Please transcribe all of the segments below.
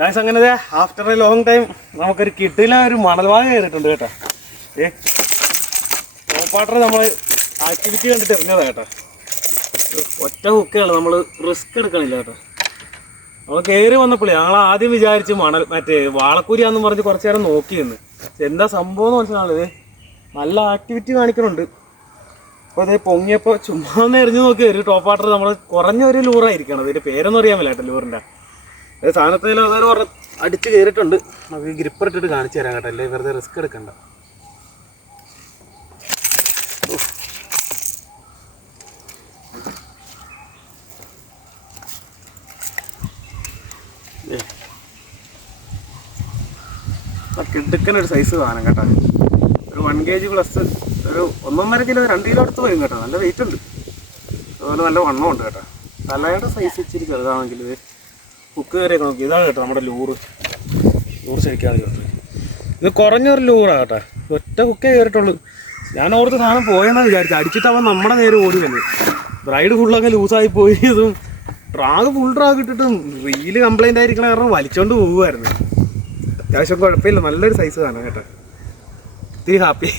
Guys അങ്ങനെ after A long time നമുക്കൊരു കിട്ടില്ല ഒരു മണൽവാഗ കയറിയിട്ടുണ്ട് കേട്ടോ. ഏ ടോപ്പാട്ടർ നമ്മൾ ആക്ടിവിറ്റി കണ്ടിട്ട് ഇറങ്ങിയതാ കേട്ടോ. ഒറ്റ ഹുക്കാണ് നമ്മൾ റിസ്ക് എടുക്കണില്ല കേട്ടോ. നമ്മൾ കയറി വന്നപ്പോഴേ ഞങ്ങൾ ആദ്യം വിചാരിച്ച് മണൽ മറ്റേ വാളക്കൂരിയാന്ന് പറഞ്ഞ് കുറച്ച് നേരം നോക്കിയെന്ന് എന്താ സംഭവം എന്ന് മനസ്സിലാണത് നല്ല ആക്ടിവിറ്റി കാണിക്കുന്നുണ്ട് അപ്പോൾ അതേ പൊങ്ങിയപ്പോൾ ചുമ്മാ എറിഞ്ഞു നോക്കി ഒരു ടോപ്പാട്ടർ നമ്മൾ കുറഞ്ഞൊരു ലൂറായിരിക്കണം അതിന്റെ പേരൊന്നും അറിയാൻ കേട്ടോ ലൂറിന്റെ അത് സാധനത്തിൽ അതൊരു അടിച്ച് കയറിയിട്ടുണ്ട്. നമുക്ക് ഗ്രിപ്പർ ഇട്ടിട്ട് കാണിച്ചു തരാം കേട്ടോ. അല്ലേ? വെറുതെ റിസ്ക് എടുക്കണ്ട. കിടുക്കനൊരു സൈസ് സാധനം കേട്ടോ. ഒരു വൺ കെ ജി പ്ലസ് ഒരു ഒന്നൊന്നര കിലോ രണ്ട് കിലോ അടുത്ത് വരും കേട്ടോ. നല്ല വെയിറ്റ് ഉണ്ട്. അതുപോലെ നല്ല വണ്ണമുണ്ട് കേട്ടോ. തലയുടെ സൈസ് ഇച്ചിരി ചെറുതാണെങ്കിൽ കുക്ക് കയറിയൊക്കെ നോക്കി. ഇതാണ് കേട്ടോ നമ്മുടെ ലൂറ്. ലൂറ് ശരിക്കാണ് ഇത് കുറഞ്ഞൊരു ലൂറാണ് കേട്ടോ. ഒറ്റ കുക്കേ കയറിയിട്ടുള്ളൂ. ഞാൻ ഓർത്ത് സാധനം പോയെന്നാണ് വിചാരിച്ചത്. അടിച്ചിട്ട് അവൻ നമ്മുടെ നേരെ ഓടി വന്നു. ഫുൾ ഫുള്ളൊക്കെ ലൂസായി പോയി. ഇതും ട്രാഗ് ഫുൾ ട്രാഗ് ഇട്ടിട്ടും റീൽ കംപ്ലൈന്റ് ആയിരിക്കണ കാരണം വലിച്ചോണ്ട് പോകുമായിരുന്നു അത്യാവശ്യം കുഴപ്പമില്ല. നല്ലൊരു സൈസ് കാണാം കേട്ടോ. ഒത്തിരി ഹാപ്പി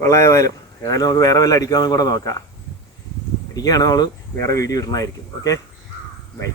കൊള്ളായാലും ഏതായാലും നമുക്ക് വേറെ വല്ല അടിക്കാമെന്ന് കൂടെ നോക്കാം. അടിക്കുകയാണെങ്കിൽ നമ്മൾ വേറെ വീഡിയോ ഇടണമായിരിക്കും. Okay bye